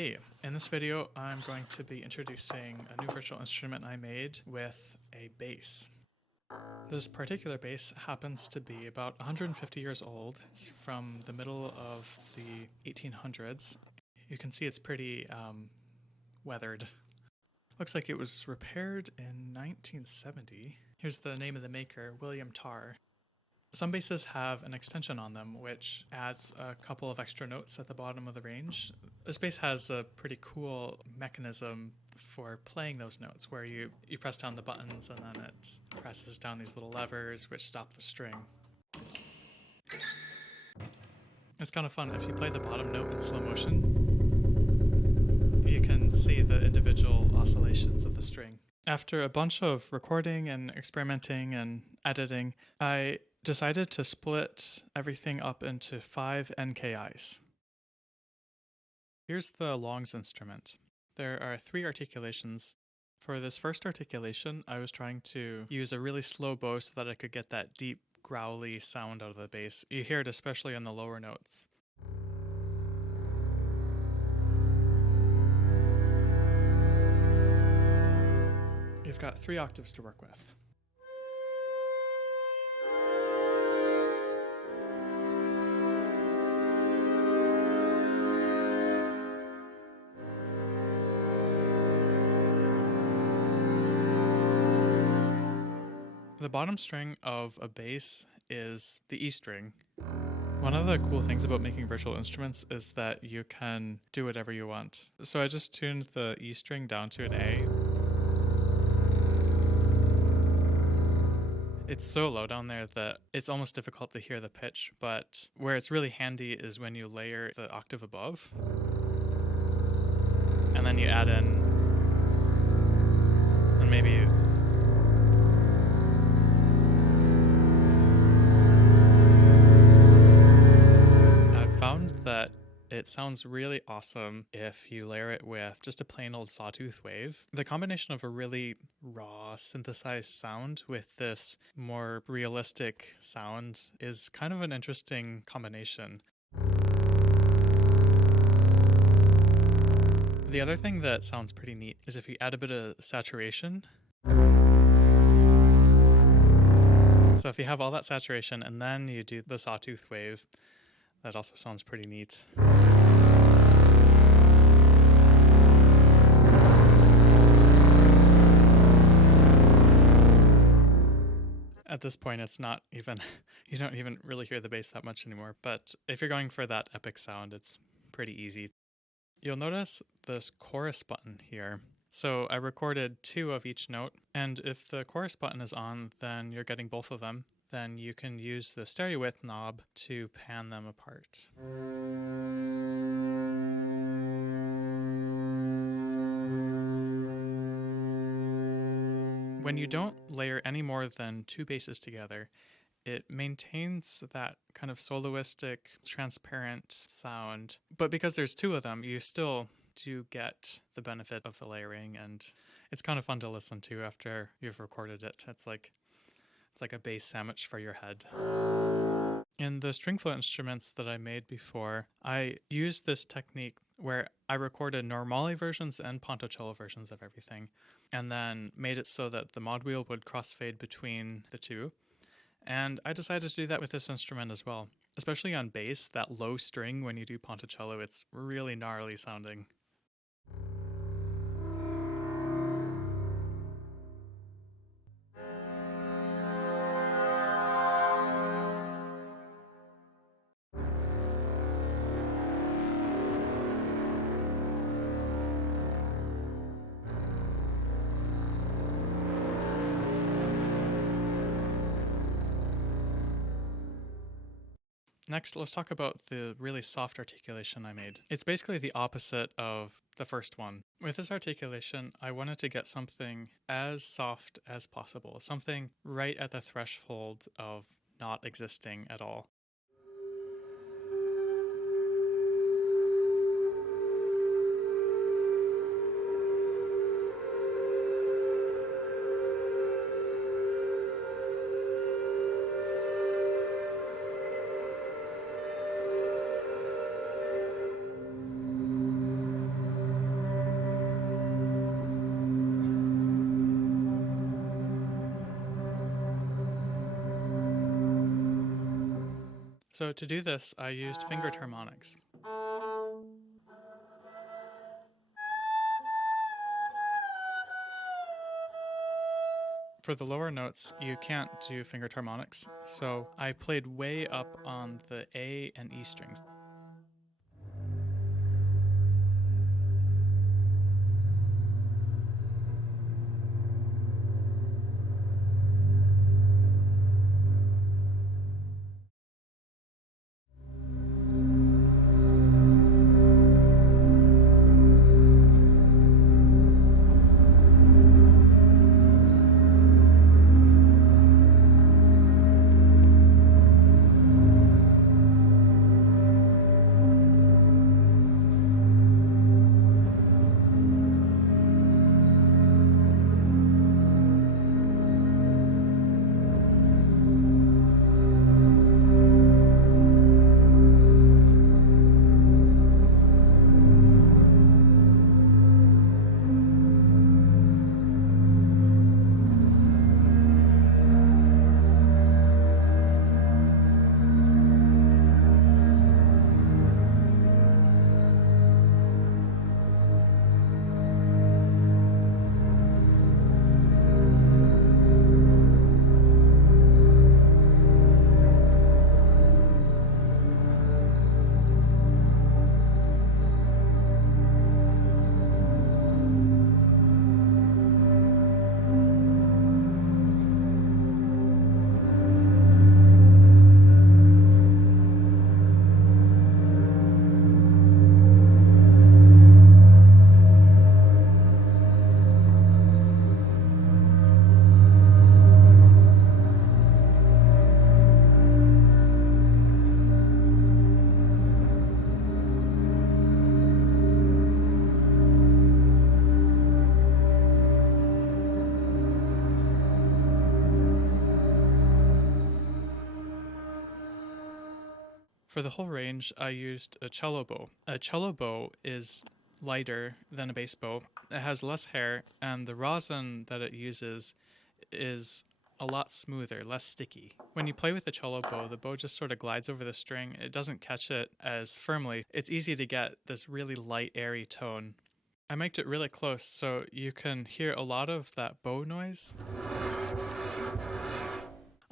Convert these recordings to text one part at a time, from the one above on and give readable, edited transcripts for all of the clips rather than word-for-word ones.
Hey, in this video I'm going to be introducing a new virtual instrument I made with a bass. This particular bass happens to be about 150 years old. It's from the middle of the 1800s. You can see it's pretty weathered. Looks like it was repaired in 1970. Here's the name of the maker, William Tarr. Some basses have an extension on them, which adds a couple of extra notes at the bottom of the range. This bass has a pretty cool mechanism for playing those notes, where you press down the buttons and then it presses down these little levers which stop the string. It's kind of fun. If you play the bottom note in slow motion, you can see the individual oscillations of the string. After a bunch of recording and experimenting and editing, I decided to split everything up into 5 NKIs. Here's the longs instrument. There are 3 articulations. For this first articulation, I was trying to use a really slow bow so that I could get that deep, growly sound out of the bass. You hear it especially on the lower notes. You've got 3 octaves to work with. The bottom string of a bass is the E string. One of the cool things about making virtual instruments is that you can do whatever you want. So I just tuned the E string down to an A. It's so low down there that it's almost difficult to hear the pitch, but where it's really handy is when you layer the octave above, and then you add in, and maybe found that it sounds really awesome if you layer it with just a plain old sawtooth wave. The combination of a really raw synthesized sound with this more realistic sound is kind of an interesting combination. The other thing that sounds pretty neat is if you add a bit of saturation. So if you have all that saturation and then you do the sawtooth wave, that also sounds pretty neat. At this point, it's not even, you don't even really hear the bass that much anymore, but if you're going for that epic sound, it's pretty easy. You'll notice this chorus button here. So I recorded 2 of each note, and if the chorus button is on, then you're getting both of them. Then you can use the stereo width knob to pan them apart. When you don't layer any more than 2 basses together, it maintains that kind of soloistic, transparent sound. But because there's 2 of them, you still do get the benefit of the layering, and it's kind of fun to listen to after you've recorded it. It's like a bass sandwich for your head. In the string float instruments that I made before, I used this technique where I recorded normale versions and pontocello versions of everything, and then made it so that the mod wheel would crossfade between the 2. And I decided to do that with this instrument as well. Especially on bass, that low string when you do pontocello, it's really gnarly sounding. Next, let's talk about the really soft articulation I made. It's basically the opposite of the first one. With this articulation, I wanted to get something as soft as possible, something right at the threshold of not existing at all. So to do this, I used fingered harmonics. For the lower notes, you can't do fingered harmonics, so I played way up on the A and E strings. For the whole range, I used a cello bow. A cello bow is lighter than a bass bow. It has less hair, and the rosin that it uses is a lot smoother, less sticky. When you play with the cello bow, the bow just sort of glides over the string. It doesn't catch it as firmly. It's easy to get this really light, airy tone. I mic'd it really close so you can hear a lot of that bow noise.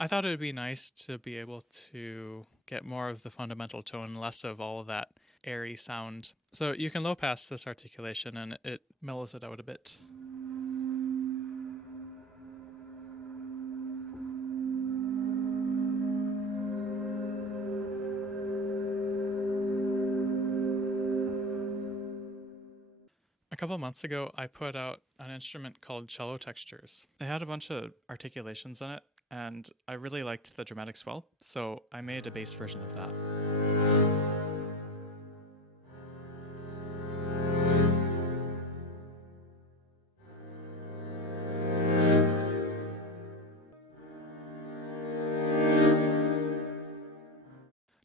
I thought it would be nice to be able to get more of the fundamental tone, less of all of that airy sound. So you can low pass this articulation and it mellows it out a bit. A couple months ago, I put out an instrument called Cello Textures. It had a bunch of articulations in it, and I really liked the dramatic swell, so I made a bass version of that.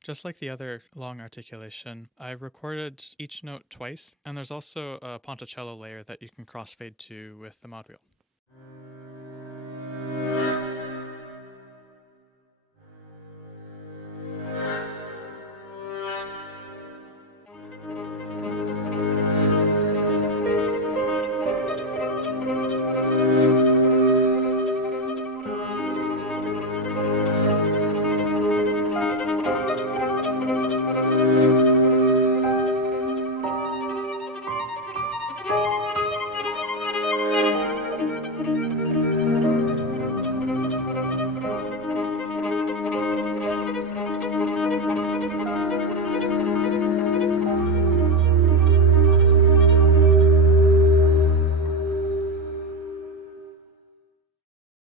Just like the other long articulation, I recorded each note twice, and there's also a ponticello layer that you can crossfade to with the mod wheel.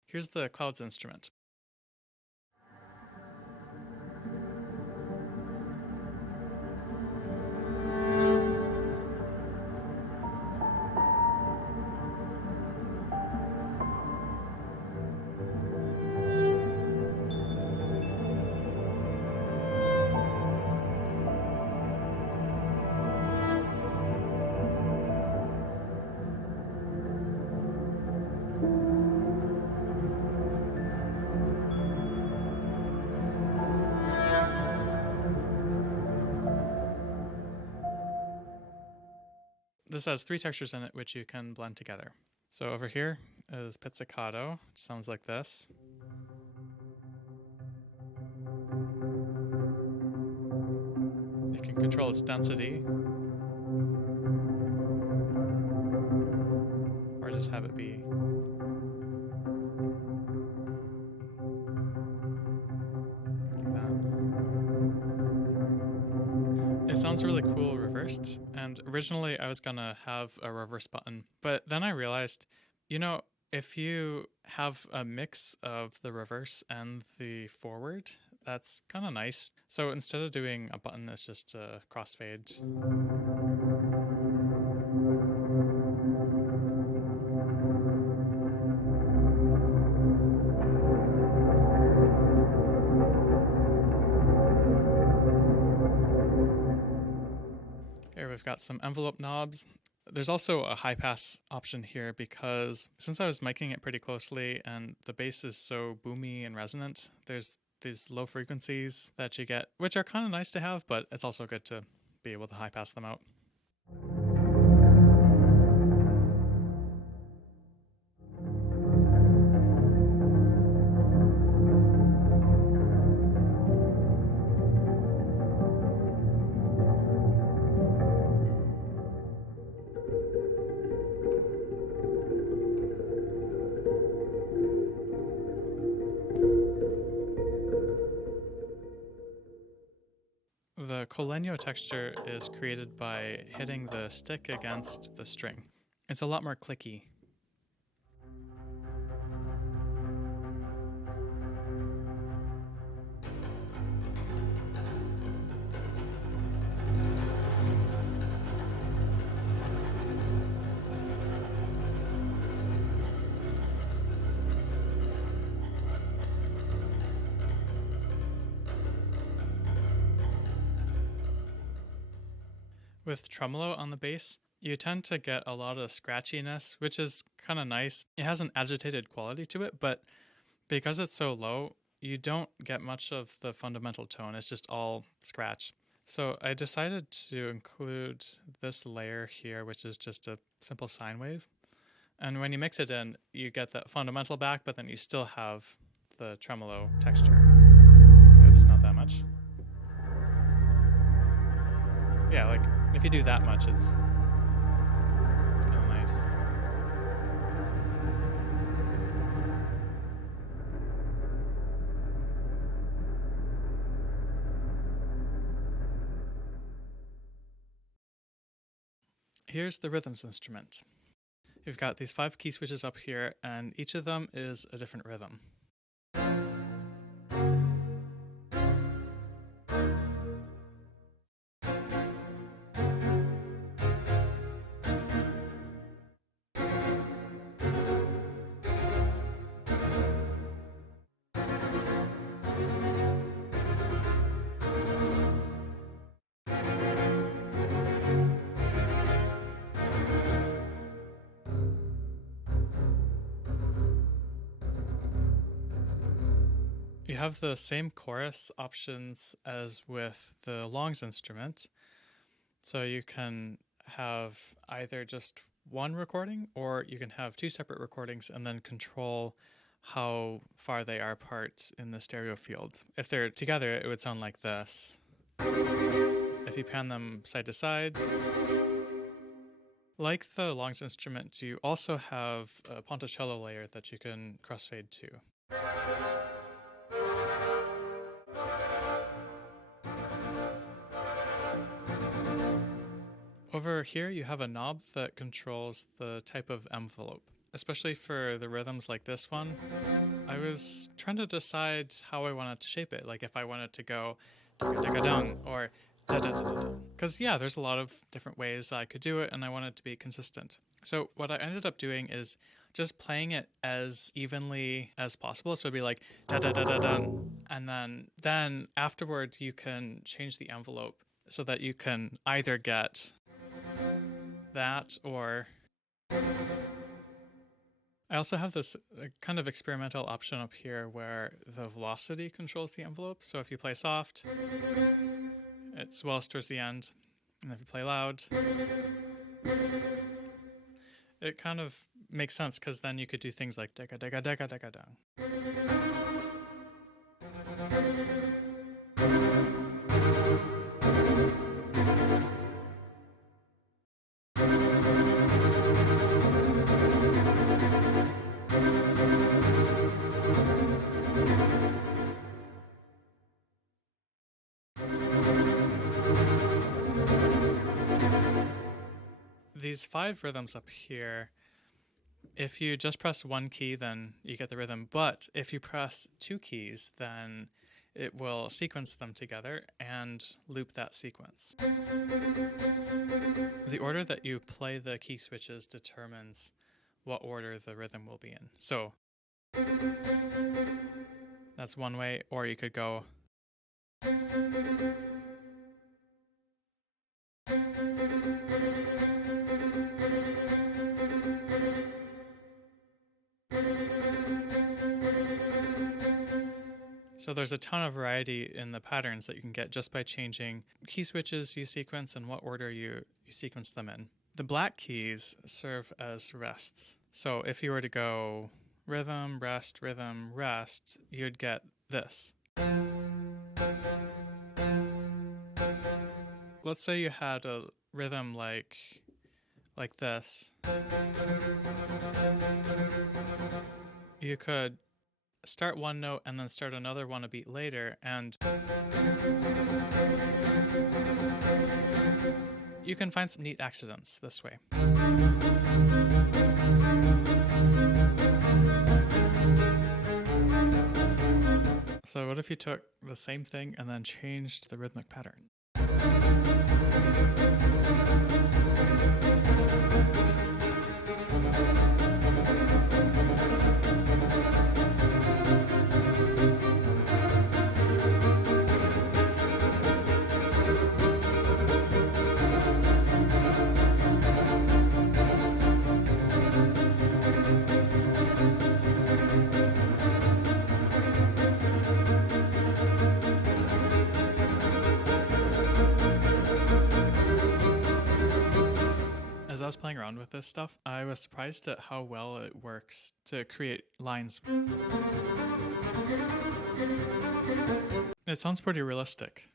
Here's the clouds instrument. this has 3 textures in it which you can blend together. So over here is pizzicato, which sounds like this. You can control its density, or just have it be. Like that. It sounds really cool reversed, and originally I was gonna have a reverse button, but then I realized, you know, if you have a mix of the reverse and the forward, that's kind of nice. So instead of doing a button, it's just a crossfade. Here we've got some envelope knobs. There's also a high pass option here because since I was miking it pretty closely and the bass is so boomy and resonant, there's these low frequencies that you get, which are kind of nice to have, but it's also good to be able to high pass them out. The legno texture is created by hitting the stick against the string. It's a lot more clicky. With tremolo on the bass, you tend to get a lot of scratchiness, which is kind of nice. It has an agitated quality to it, but because it's so low, you don't get much of the fundamental tone. It's just all scratch. So I decided to include this layer here, which is just a simple sine wave. And when you mix it in, you get that fundamental back, but then you still have the tremolo texture. Oops, not that much. Yeah, like if you do that much, it's kind of nice. Here's the rhythms instrument. You've got these 5 key switches up here, and each of them is a different rhythm. You have the same chorus options as with the longs instrument. So you can have either just one recording, or you can have 2 separate recordings and then control how far they are apart in the stereo field. If they're together, it would sound like this. If you pan them side to side, like the longs instrument, you also have a ponticello layer that you can crossfade to. Over here, you have a knob that controls the type of envelope. Especially for the rhythms like this one, I was trying to decide how I wanted to shape it. Like if I wanted to go da-ga-da-ga-dung or da-da-da-da-da. Because yeah, there's a lot of different ways I could do it, and I wanted to be consistent. So what I ended up doing is just playing it as evenly as possible. So it'd be like da-da-da-da-dun. And then afterwards, you can change the envelope so that you can either get that, or I also have this kind of experimental option up here where the velocity controls the envelope. So if you play soft, it swells towards the end, and if you play loud, It kind of makes sense because then you could do things like dega dega dega dega dang. These 5 rhythms up here, if you just press one key, then you get the rhythm. But if you press 2 keys, then it will sequence them together and loop that sequence. The order that you play the key switches determines what order the rhythm will be in. So that's one way, or you could go. So there's a ton of variety in the patterns that you can get just by changing key switches you sequence and what order you sequence them in. The black keys serve as rests. So if you were to go rhythm, rest, you'd get this. Let's say you had a rhythm like this. You could start one note and then start another one a beat later, and you can find some neat accidents this way. So what if you took the same thing and then changed the rhythmic pattern? As I was playing around with this stuff, I was surprised at how well it works to create lines. It sounds pretty realistic.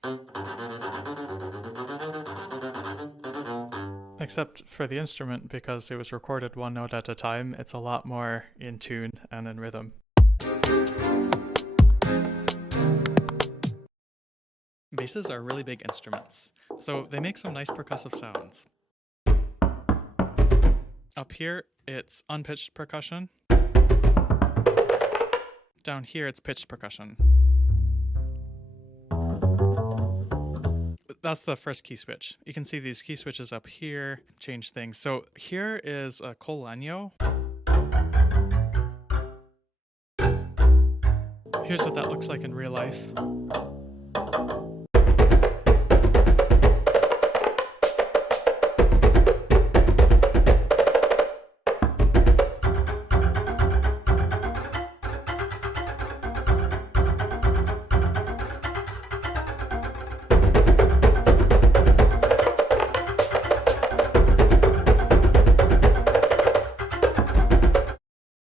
Except for the instrument, because it was recorded one note at a time, it's a lot more in tune and in rhythm. Basses are really big instruments, so they make some nice percussive sounds. Up here, it's unpitched percussion. Down here, it's pitched percussion. That's the first key switch. You can see these key switches up here change things. So here is a legno. Here's what that looks like in real life.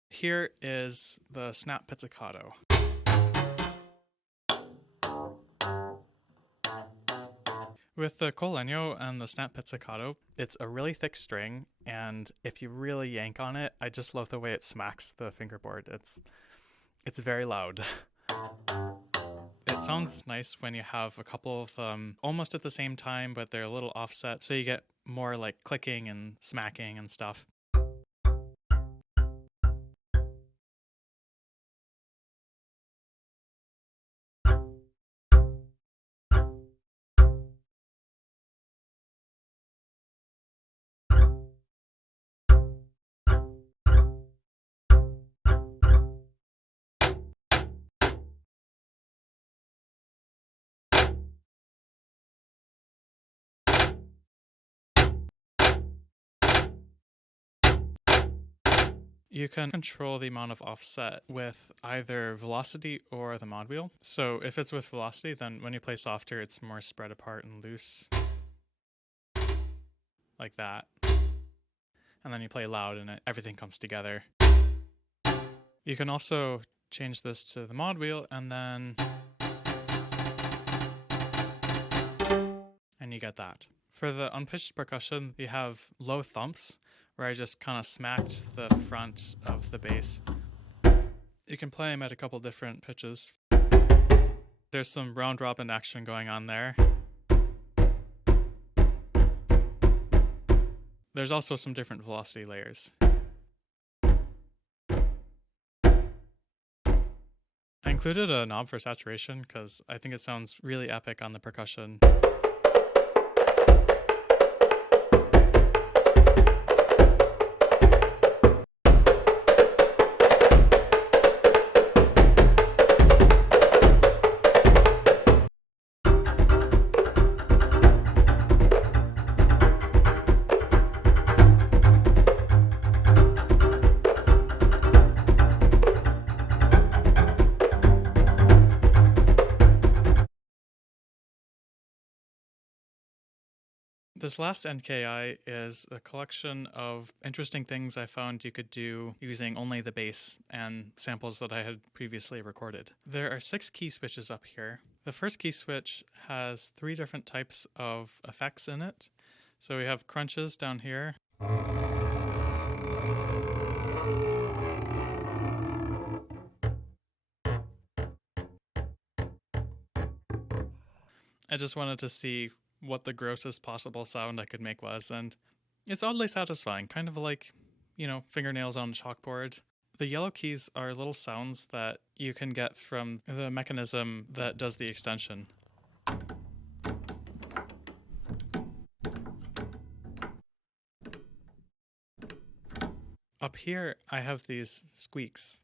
Here is the snap pizzicato. With the legno and the snap pizzicato, it's a really thick string, and if you really yank on it, I just love the way it smacks the fingerboard. It's very loud. It sounds nice when you have a couple of them almost at the same time, but they're a little offset, so you get more like clicking and smacking and stuff. You can control the amount of offset with either velocity or the mod wheel. So if it's with velocity, then when you play softer, it's more spread apart and loose. Like that. and then you play loud and everything comes together. You can also change this to the mod wheel and you get that. For the unpitched percussion, you have low thumps, where I just kind of smacked the front of the bass. You can play them at a couple different pitches. There's some round robin action going on there. There's also some different velocity layers. I included a knob for saturation because I think it sounds really epic on the percussion. This last NKI is a collection of interesting things I found you could do using only the bass and samples that I had previously recorded. There are 6 key switches up here. The first key switch has 3 different types of effects in it. So we have crunches down here. I just wanted to see what the grossest possible sound I could make was, and it's oddly satisfying, kind of like, fingernails on a chalkboard. The yellow keys are little sounds that you can get from the mechanism that does the extension. Up here, I have these squeaks.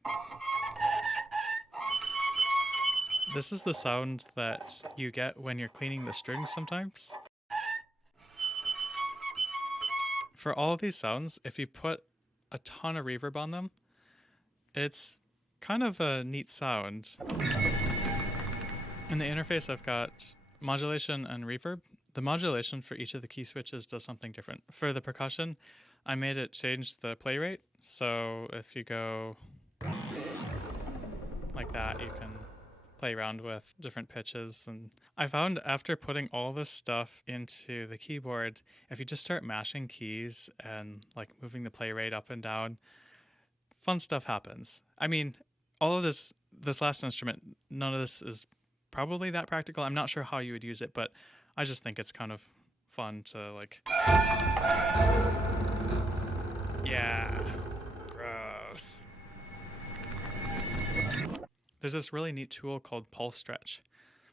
This is the sound that you get when you're cleaning the strings sometimes. For all of these sounds, if you put a ton of reverb on them, it's kind of a neat sound. In the interface, I've got modulation and reverb. The modulation for each of the key switches does something different. For the percussion, I made it change the play rate. So if you go like that, you can play around with different pitches. And I found after putting all this stuff into the keyboard, if you just start mashing keys and like moving the play rate up and down, fun stuff happens. I mean, all of this last instrument, none of this is probably that practical. I'm not sure how you would use it, but I just think it's kind of fun to like, yeah, gross. There's this really neat tool called pulse stretch,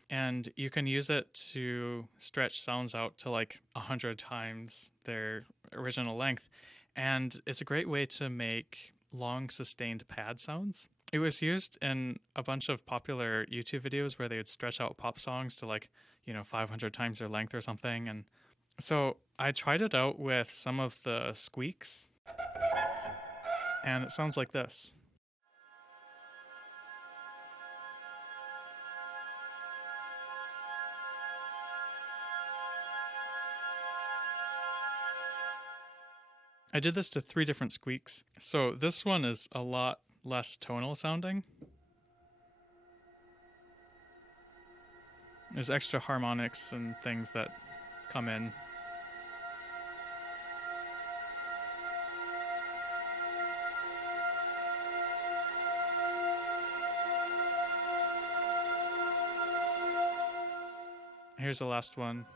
and you can use it to stretch sounds out to like 100 times their original length. And it's a great way to make long sustained pad sounds. It was used in a bunch of popular YouTube videos where they would stretch out pop songs to like, 500 times their length or something. And so I tried it out with some of the squeaks, and it sounds like this. I did this to 3 different squeaks. So this one is a lot less tonal sounding. There's extra harmonics and things that come in. Here's the last one.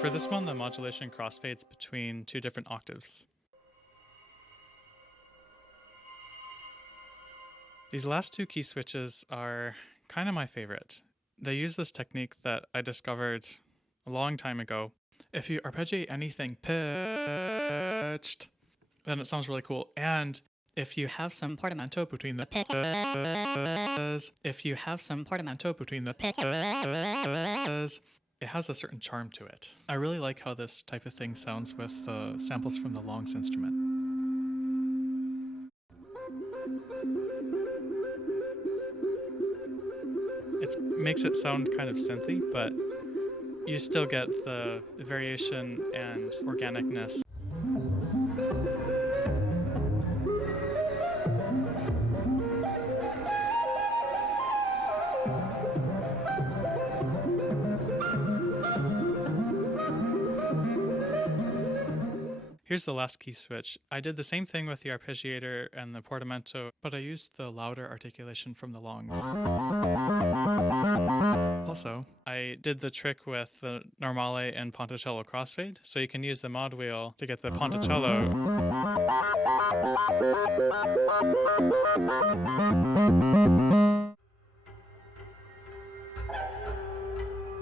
For this one, the modulation crossfades between two different octaves. These last two key switches are kind of my favorite. They use this technique that I discovered a long time ago. If you arpeggiate anything pitched, then it sounds really cool. And if you have some portamento between the pitches, it has a certain charm to it. I really like how this type of thing sounds with the samples from the longs instrument. It makes it sound kind of synthy, but you still get the variation and organicness. Here's the last key switch. I did the same thing with the arpeggiator and the portamento, but I used the louder articulation from the longs. Also, I did the trick with the normale and ponticello crossfade, so you can use the mod wheel to get the ponticello.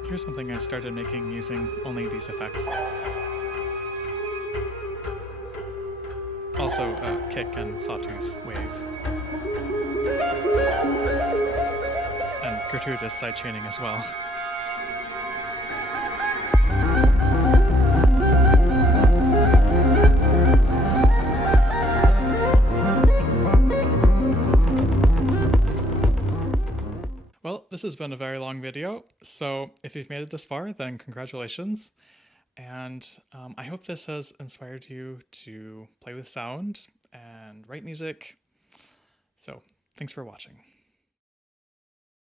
Here's something I started making using only these effects. Also a kick and sawtooth wave. And gratuitous sidechaining as well. Well, this has been a very long video, so if you've made it this far, then congratulations. And I hope this has inspired you to play with sound and write music. So thanks for watching.